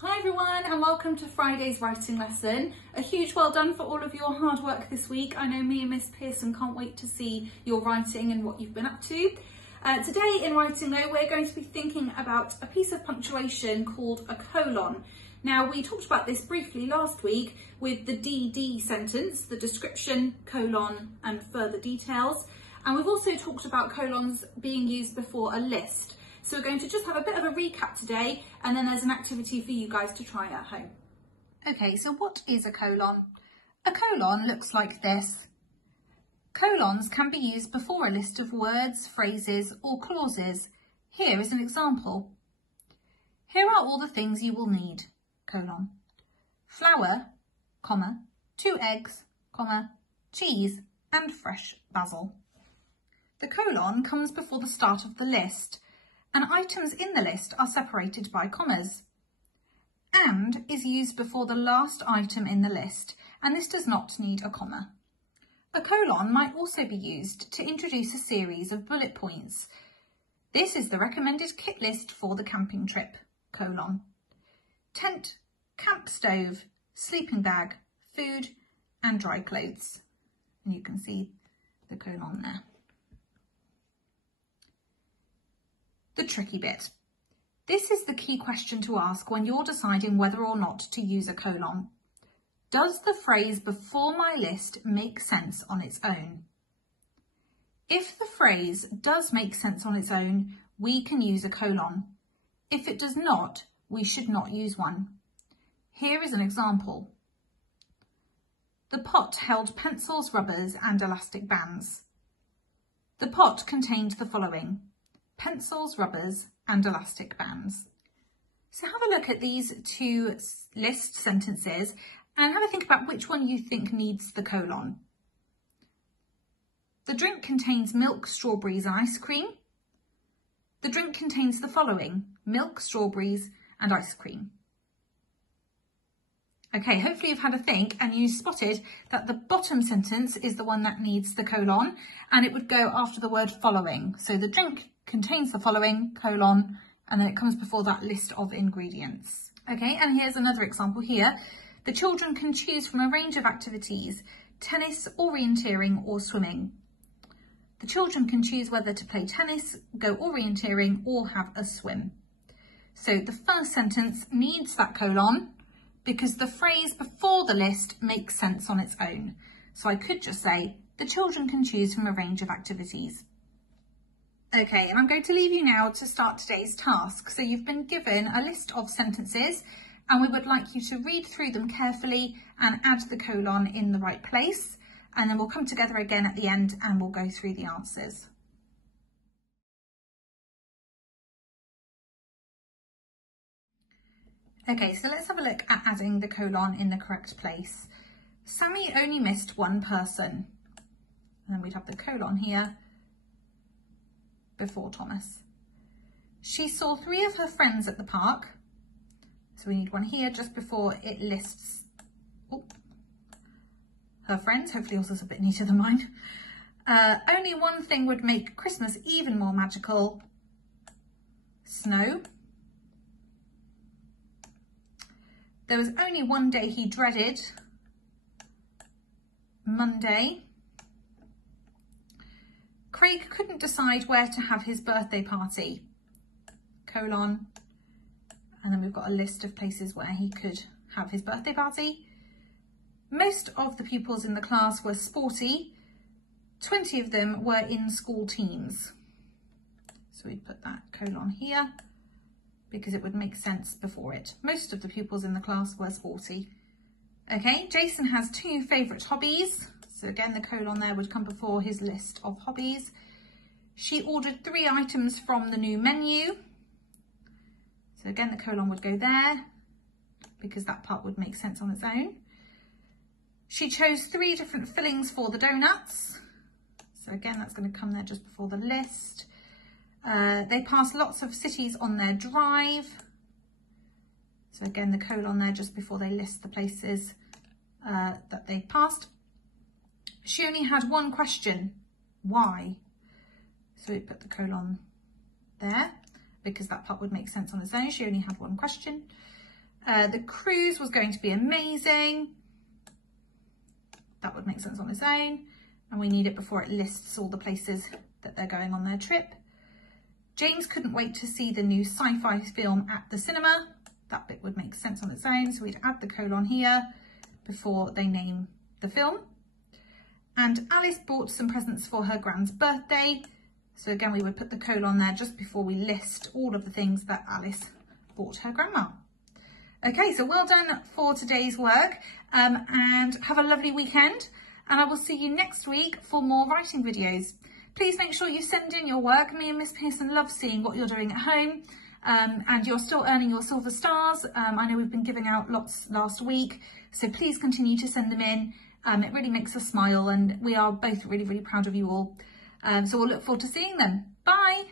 Hi everyone and welcome to Friday's writing lesson. A huge well done for all of your hard work this week. I know me and Miss Pearson can't wait to see your writing and what you've been up to. Today in writing though, we're going to be thinking about a piece of punctuation called a colon. Now we talked about this briefly last week with the DD sentence, the description, colon and further details. And we've also talked about colons being used before a list. So we're going to just have a bit of a recap today, and then there's an activity for you guys to try at home. Okay, so what is a colon? A colon looks like this. Colons can be used before a list of words, phrases or clauses. Here is an example. Here are all the things you will need, colon. Flour, comma, 2 eggs, comma, cheese and fresh basil. The colon comes before the start of the list, and items in the list are separated by commas. And is used before the last item in the list, and this does not need a comma. A colon might also be used to introduce a series of bullet points. This is the recommended kit list for the camping trip, colon. Tent, camp stove, sleeping bag, food and dry clothes. And you can see the colon there. The tricky bit. This is the key question to ask when you're deciding whether or not to use a colon. Does the phrase before my list make sense on its own? If the phrase does make sense on its own, we can use a colon. If it does not, we should not use one. Here is an example. The pot held pencils, rubbers and elastic bands. The pot contained the following: pencils, rubbers and elastic bands. So have a look at these two list sentences and have a think about which one you think needs the colon. The drink contains milk, strawberries and ice cream. The drink contains the following: milk, strawberries and ice cream. Okay, hopefully you've had a think and you spotted that the bottom sentence is the one that needs the colon, and it would go after the word following. So the drink contains the following, colon, and then it comes before that list of ingredients. Okay, and here's another example here. The children can choose from a range of activities: tennis, orienteering or swimming. The children can choose whether to play tennis, go orienteering or have a swim. So the first sentence needs that colon because the phrase before the list makes sense on its own. So I could just say, the children can choose from a range of activities. Okay, and I'm going to leave you now to start today's task. So you've been given a list of sentences and we would like you to read through them carefully and add the colon in the right place. And then we'll come together again at the end and we'll go through the answers. Okay, so let's have a look at adding the colon in the correct place. Sammy only missed one person. And then we'd have the colon here before Thomas. She saw 3 of her friends at the park. So we need one here just before it lists her friends. Hopefully yours is a bit neater than mine. Only one thing would make Christmas even more magical: snow. There was only one day he dreaded: Monday. Craig couldn't decide where to have his birthday party, colon. And then we've got a list of places where he could have his birthday party. Most of the pupils in the class were sporty. 20 of them were in school teams. So we put that colon here because it would make sense before it. Most of the pupils in the class were sporty. Okay, Jason has 2 favourite hobbies. So again, the colon there would come before his list of hobbies. She ordered 3 items from the new menu. So again, the colon would go there because that part would make sense on its own. She chose 3 different fillings for the donuts. So again, that's going to come there just before the list. They passed lots of cities on their drive. So again, the colon there just before they list the places that they passed. She only had one question: why? So we put the colon there because that part would make sense on its own. She only had one question. The cruise was going to be amazing. That would make sense on its own. And we need it before it lists all the places that they're going on their trip. James couldn't wait to see the new sci-fi film at the cinema. That bit would make sense on its own. So we'd add the colon here before they name the film. And Alice bought some presents for her grand's birthday. So again, we would put the colon there just before we list all of the things that Alice bought her grandma. Okay, so well done for today's work, and have a lovely weekend. And I will see you next week for more writing videos. Please make sure you send in your work. Me and Miss Pearson love seeing what you're doing at home, and you're still earning your silver stars. I know we've been giving out lots last week, so please continue to send them in. It really makes us smile, and we are both really, really proud of you all. So we'll look forward to seeing them. Bye.